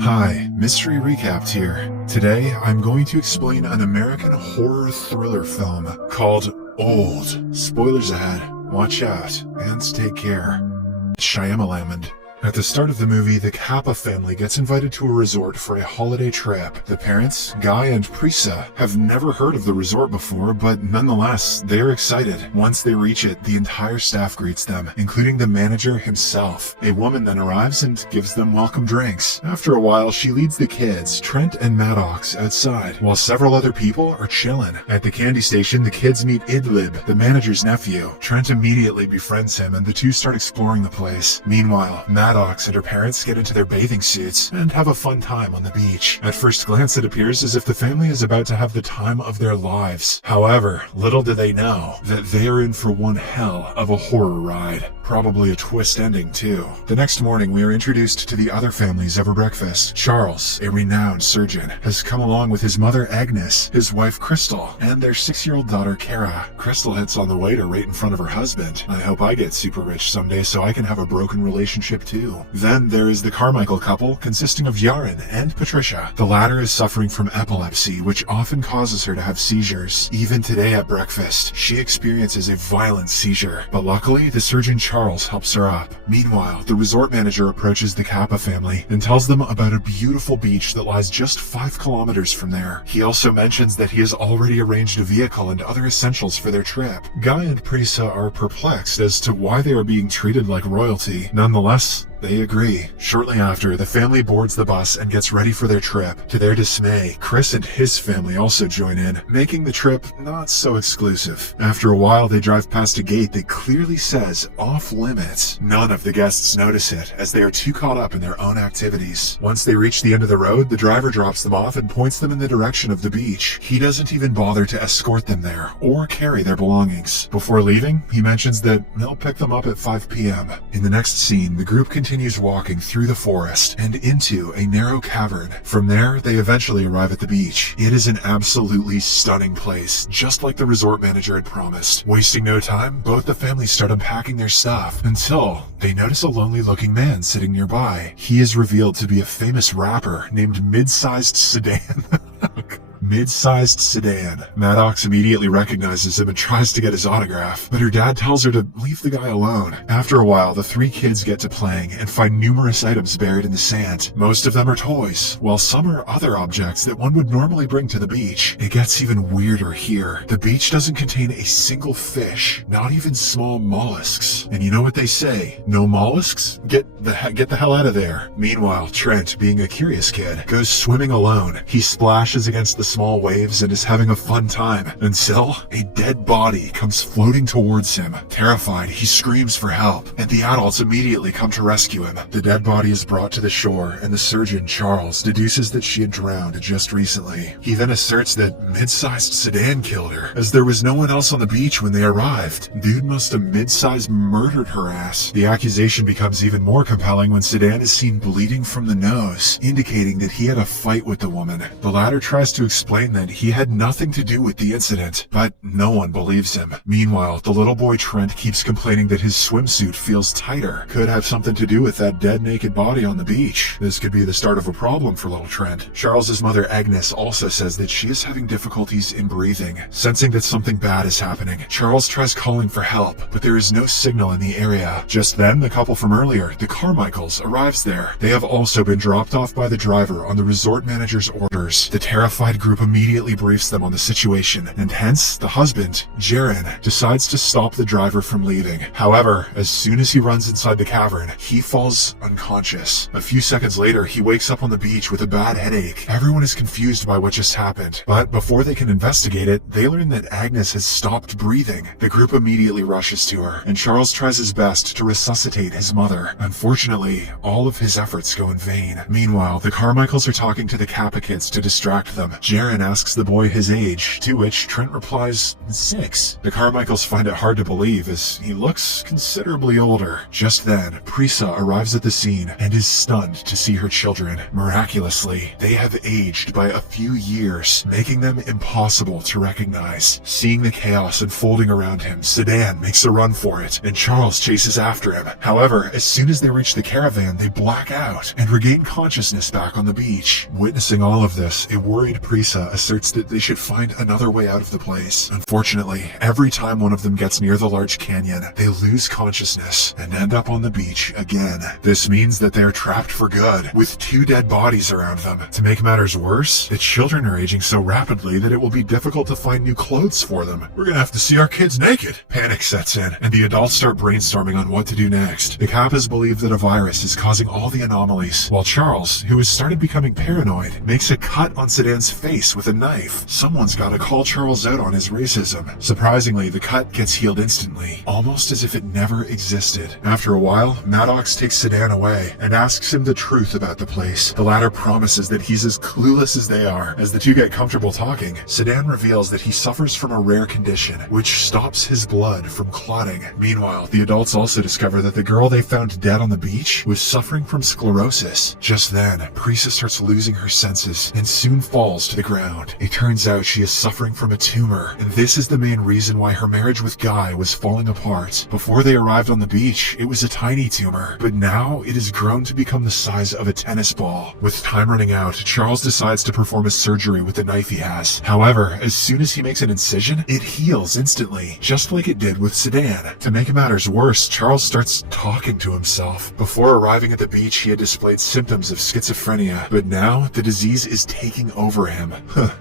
Hi, Mystery Recapped here. Today, I'm going to explain an American horror thriller film called Old. Spoilers ahead. Watch out, and take care. Shyamalan. At the start of the movie, the Kappa family gets invited to a resort for a holiday trip. The parents, Guy and Prisa, have never heard of the resort before, but nonetheless, they're excited. Once they reach it, the entire staff greets them, including the manager himself. A woman then arrives and gives them welcome drinks. After a while, she leads the kids, Trent and Maddox, outside, while several other people are chilling. At the candy station, the kids meet Idlib, the manager's nephew. Trent immediately befriends him, and the two start exploring the place. Meanwhile, Maddox and her parents get into their bathing suits and have a fun time on the beach. At first glance, it appears as if the family is about to have the time of their lives. However, little do they know that they are in for one hell of a horror ride. Probably a twist ending, too. The next morning, we are introduced to the other families over breakfast. Charles, a renowned surgeon, has come along with his mother Agnes, his wife Crystal, and their 6-year-old daughter Kara. Crystal hits on the waiter right in front of her husband. I hope I get super rich someday so I can have a broken relationship too. Then there is the Carmichael couple, consisting of Yaren and Patricia. The latter is suffering from epilepsy, which often causes her to have seizures. Even today at breakfast, she experiences a violent seizure, but luckily the surgeon Charles helps her up. Meanwhile, the resort manager approaches the Kappa family and tells them about a beautiful beach that lies just 5 kilometers from there. He also mentions that he has already arranged a vehicle and other essentials for their trip. Guy and Prisa are perplexed as to why they are being treated like royalty. Nonetheless, they agree. Shortly after, the family boards the bus and gets ready for their trip. To their dismay, Chris and his family also join in, making the trip not so exclusive. After a while, they drive past a gate that clearly says off limits. None of the guests notice it, as they are too caught up in their own activities. Once they reach the end of the road, the driver drops them off and points them in the direction of the beach. He doesn't even bother to escort them there or carry their belongings. Before leaving, he mentions that they'll pick them up at 5 p.m. In the next scene, the group continues walking through the forest and into a narrow cavern. From there, they eventually arrive at the beach. It is an absolutely stunning place, just like the resort manager had promised. Wasting no time, both the families start unpacking their stuff until they notice a lonely-looking man sitting nearby. He is revealed to be a famous rapper named Mid-Sized Sedan. Mid-sized Sedan. Maddox immediately recognizes him and tries to get his autograph, but her dad tells her to leave the guy alone. After a while, the 3 kids get to playing and find numerous items buried in the sand. Most of them are toys, while some are other objects that one would normally bring to the beach. It gets even weirder here. The beach doesn't contain a single fish, not even small mollusks. And you know what they say? No mollusks? Get the hell out of there. Meanwhile, Trent, being a curious kid, goes swimming alone. He splashes against the small waves and is having a fun time until a dead body comes floating towards him. Terrified, he screams for help, and the adults immediately come to rescue him. The dead body is brought to the shore, and the surgeon, Charles, deduces that she had drowned just recently. He then asserts that Mid-Sized Sedan killed her, as there was no one else on the beach when they arrived. Dude must have mid-sized murdered her ass. The accusation becomes even more compelling when Sedan is seen bleeding from the nose, indicating that he had a fight with the woman. The latter tries to explain that he had nothing to do with the incident, but no one believes him. Meanwhile, the little boy Trent keeps complaining that his swimsuit feels tighter. Could have something to do with that dead naked body on the beach. This could be the start of a problem for little Trent. Charles's mother Agnes also says that she is having difficulties in breathing. Sensing that something bad is happening, Charles tries calling for help, but there is no signal in the area. Just then, the couple from earlier, the Carmichaels, arrives there. They have also been dropped off by the driver on the resort manager's orders. The terrified group immediately briefs them on the situation, and hence, the husband, Jaren, decides to stop the driver from leaving. However, as soon as he runs inside the cavern, he falls unconscious. A few seconds later, he wakes up on the beach with a bad headache. Everyone is confused by what just happened, but before they can investigate it, they learn that Agnes has stopped breathing. The group immediately rushes to her, and Charles tries his best to resuscitate his mother. Unfortunately, all of his efforts go in vain. Meanwhile, the Carmichaels are talking to the Kappa kids to distract them. Jaren Yaren asks the boy his age, to which Trent replies 6. The Carmichaels find it hard to believe as he looks considerably older. Just then, Prisa arrives at the scene and is stunned to see her children. Miraculously, they have aged by a few years, making them impossible to recognize. Seeing the chaos unfolding around him, Sedan makes a run for it, and Charles chases after him. However, as soon as they reach the caravan, they black out and regain consciousness back on the beach. Witnessing all of this, a worried Prisa asserts that they should find another way out of the place. Unfortunately, every time one of them gets near the large canyon, they lose consciousness and end up on the beach again. This means that they are trapped for good, with 2 dead bodies around them. To make matters worse, the children are aging so rapidly that it will be difficult to find new clothes for them. We're gonna have to see our kids naked. Panic sets in, and the adults start brainstorming on what to do next. The Kappas believe that a virus is causing all the anomalies, while Charles, who has started becoming paranoid, makes a cut on Sedan's face with a knife. Someone's gotta call Charles out on his racism. Surprisingly, the cut gets healed instantly, almost as if it never existed. After a while, Maddox takes Sedan away and asks him the truth about the place. The latter promises that he's as clueless as they are. As the two get comfortable talking, Sedan reveals that he suffers from a rare condition, which stops his blood from clotting. Meanwhile, the adults also discover that the girl they found dead on the beach was suffering from sclerosis. Just then, Prisa starts losing her senses and soon falls to the ground. It turns out she is suffering from a tumor, and this is the main reason why her marriage with Guy was falling apart. Before they arrived on the beach, it was a tiny tumor, but now it has grown to become the size of a tennis ball. With time running out, Charles decides to perform a surgery with the knife he has. However, as soon as he makes an incision, it heals instantly, just like it did with Sedan. To make matters worse, Charles starts talking to himself. Before arriving at the beach, he had displayed symptoms of schizophrenia, but now the disease is taking over him.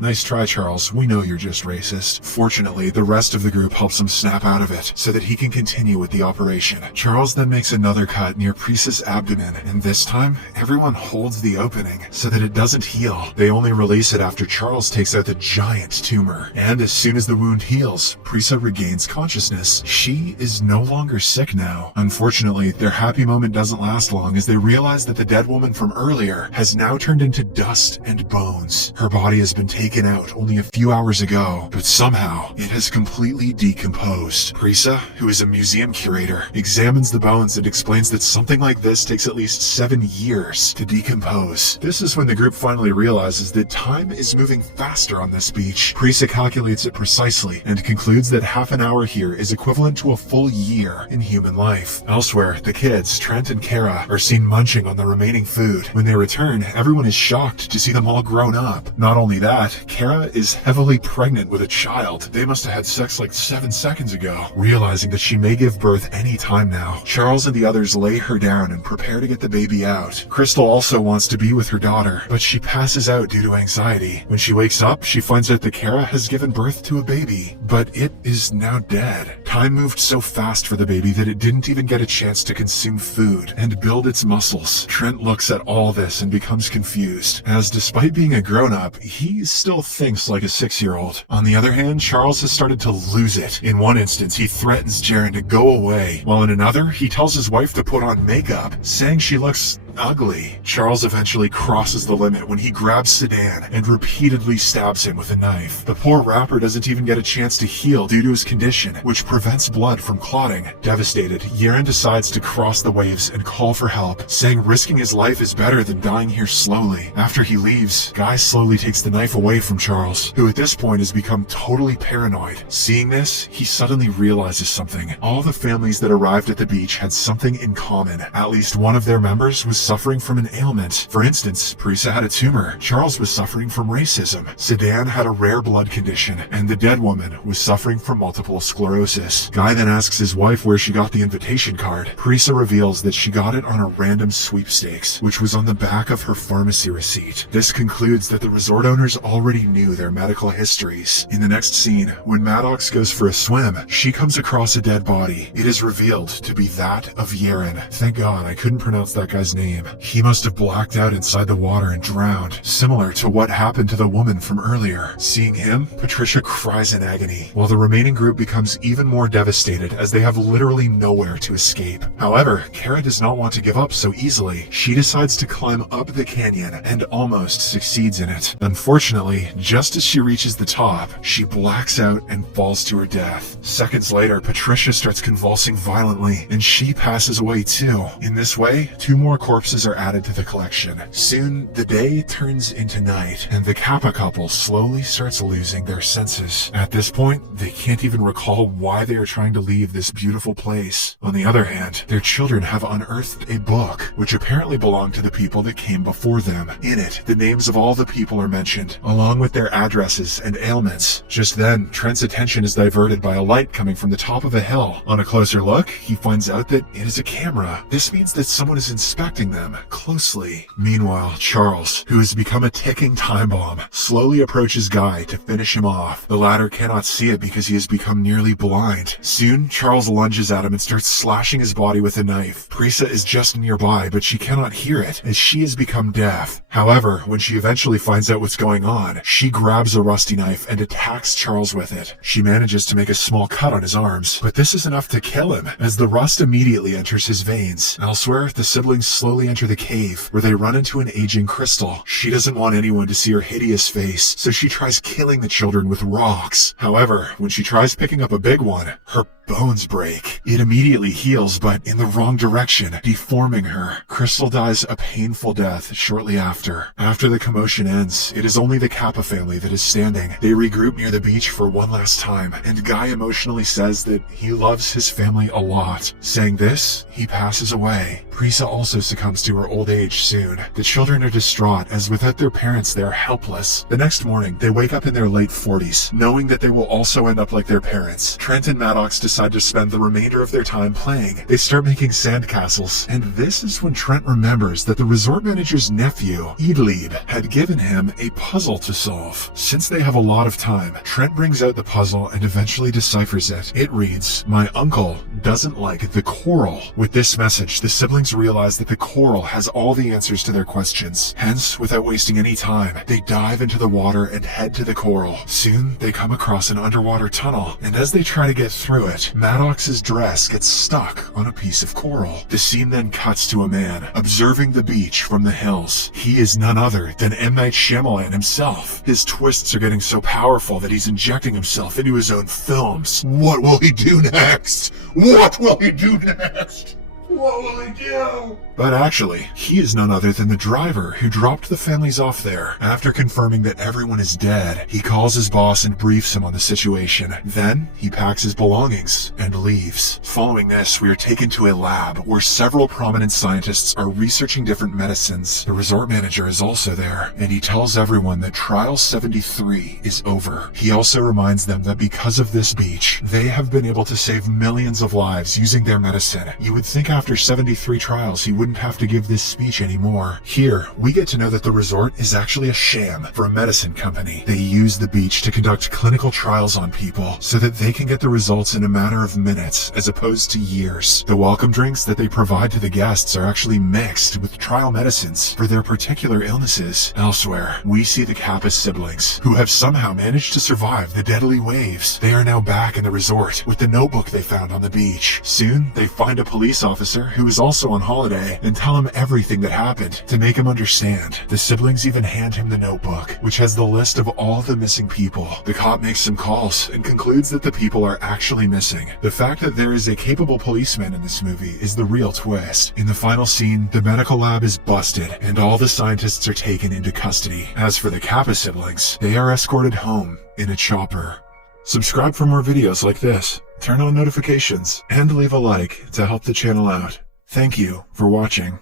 Nice try, Charles. We know you're just racist. Fortunately, the rest of the group helps him snap out of it so that he can continue with the operation. Charles then makes another cut near Prisa's abdomen, and this time, everyone holds the opening so that it doesn't heal. They only release it after Charles takes out the giant tumor, and as soon as the wound heals, Prisa regains consciousness. She is no longer sick now. Unfortunately, their happy moment doesn't last long as they realize that the dead woman from earlier has now turned into dust and bones. Her body has been taken out only a few hours ago, but somehow it has completely decomposed. Prisa, who is a museum curator, examines the bones and explains that something like this takes at least 7 years to decompose. This is when the group finally realizes that time is moving faster on this beach. Prisa calculates it precisely and concludes that half an hour here is equivalent to a full year in human life. Elsewhere, the kids, Trent and Kara, are seen munching on the remaining food. When they return, everyone is shocked to see them all grown up. Not only that, Kara is heavily pregnant with a child. They must have had sex like 7 seconds ago. Realizing that she may give birth any time now, Charles and the others lay her down and prepare to get the baby out. Crystal also wants to be with her daughter, but she passes out due to anxiety. When she wakes up, she finds out that Kara has given birth to a baby, but it is now dead. Time moved so fast for the baby that it didn't even get a chance to consume food and build its muscles. Trent looks at all this and becomes confused, as despite being a grown-up, he still thinks like a 6-year-old. On the other hand, Charles has started to lose it. In one instance, he threatens Jaren to go away, while in another, he tells his wife to put on makeup, saying she looks ugly. Charles eventually crosses the limit when he grabs Sedan and repeatedly stabs him with a knife. The poor rapper doesn't even get a chance to heal due to his condition, which prevents blood from clotting. Devastated, Yaren decides to cross the waves and call for help, saying risking his life is better than dying here slowly. After he leaves, Guy slowly takes the knife away from Charles, who at this point has become totally paranoid. Seeing this, he suddenly realizes something. All the families that arrived at the beach had something in common. At least one of their members was suffering from an ailment. For instance, Prisa had a tumor, Charles was suffering from racism, Sedan had a rare blood condition, and the dead woman was suffering from multiple sclerosis. Guy then asks his wife where she got the invitation card. Prisa reveals that she got it on a random sweepstakes, which was on the back of her pharmacy receipt. This concludes that the resort owners already knew their medical histories. In the next scene, when Maddox goes for a swim, she comes across a dead body. It is revealed to be that of Yaren. Thank God I couldn't pronounce that guy's name. scream. He must have blacked out inside the water and drowned, similar to what happened to the woman from earlier. Seeing him, Patricia cries in agony, while the remaining group becomes even more devastated as they have literally nowhere to escape. However, Kara does not want to give up so easily. She decides to climb up the canyon and almost succeeds in it. Unfortunately, just as she reaches the top, she blacks out and falls to her death. Seconds later, Patricia starts convulsing violently, and she passes away too. In this way, 2 more corpses are added to the collection. Soon, the day turns into night, and the Kappa couple slowly starts losing their senses. At this point, they can't even recall why they are trying to leave this beautiful place. On the other hand, their children have unearthed a book, which apparently belonged to the people that came before them. In it, the names of all the people are mentioned, along with their addresses and ailments. Just then, Trent's attention is diverted by a light coming from the top of a hill. On a closer look, he finds out that it is a camera. This means that someone is inspecting them closely. Meanwhile, Charles, who has become a ticking time bomb, slowly approaches Guy to finish him off. The latter cannot see it because he has become nearly blind. Soon, Charles lunges at him and starts slashing his body with a knife. Prisa is just nearby, but she cannot hear it as she has become deaf. However, when she eventually finds out what's going on, she grabs a rusty knife and attacks Charles with it. She manages to make a small cut on his arms, but this is enough to kill him as the rust immediately enters his veins. Elsewhere, the siblings slowly enter the cave where they run into an aging Crystal. She doesn't want anyone to see her hideous face, so she tries killing the children with rocks. However, when she tries picking up a big one, her bones break. It immediately heals, but in the wrong direction, deforming her. Crystal dies a painful death shortly after. After the commotion ends, it is only the Kappa family that is standing. They regroup near the beach for one last time, and Guy emotionally says that he loves his family a lot. Saying this, he passes away. Prisa also succumbs to her old age soon. The children are distraught as without their parents they are helpless. The next morning, they wake up in their late 40s, knowing that they will also end up like their parents. Trent and Maddox decide to spend the remainder of their time playing. They start making sandcastles, and this is when Trent remembers that the resort manager's nephew, Idlib, had given him a puzzle to solve. Since they have a lot of time, Trent brings out the puzzle and eventually deciphers it. It reads, "My uncle doesn't like the coral." With this message, the siblings realize that the coral has all the answers to their questions. Hence, without wasting any time, they dive into the water and head to the coral. Soon, they come across an underwater tunnel, and as they try to get through it, Maddox's dress gets stuck on a piece of coral. The scene then cuts to a man observing the beach from the hills. He is none other than M. Night Shyamalan himself. His twists are getting so powerful that he's injecting himself into his own films. What will he do next? What will he do next? What will he do? But actually, he is none other than the driver who dropped the families off there. After confirming that everyone is dead, he calls his boss and briefs him on the situation. Then, he packs his belongings and leaves. Following this, we are taken to a lab where several prominent scientists are researching different medicines. The resort manager is also there, and he tells everyone that Trial 73 is over. He also reminds them that because of this beach, they have been able to save millions of lives using their medicine. You would think after 73 trials, he wouldn't have to give this speech anymore. Here, we get to know that the resort is actually a sham for a medicine company. They use the beach to conduct clinical trials on people so that they can get the results in a matter of minutes as opposed to years. The welcome drinks that they provide to the guests are actually mixed with trial medicines for their particular illnesses. Elsewhere, we see the Kappa siblings, who have somehow managed to survive the deadly waves. They are now back in the resort with the notebook they found on the beach. Soon, they find a police officer who is also on holiday and tell him everything that happened to make him understand. The siblings even hand him the notebook, which has the list of all the missing people. The cop makes some calls and concludes that the people are actually missing. The fact that there is a capable policeman in this movie is the real twist. In the final scene, the medical lab is busted and all the scientists are taken into custody. As for the Kappa siblings, they are escorted home in a chopper. Subscribe for more videos like this, turn on notifications, and leave a like to help the channel out. Thank you for watching.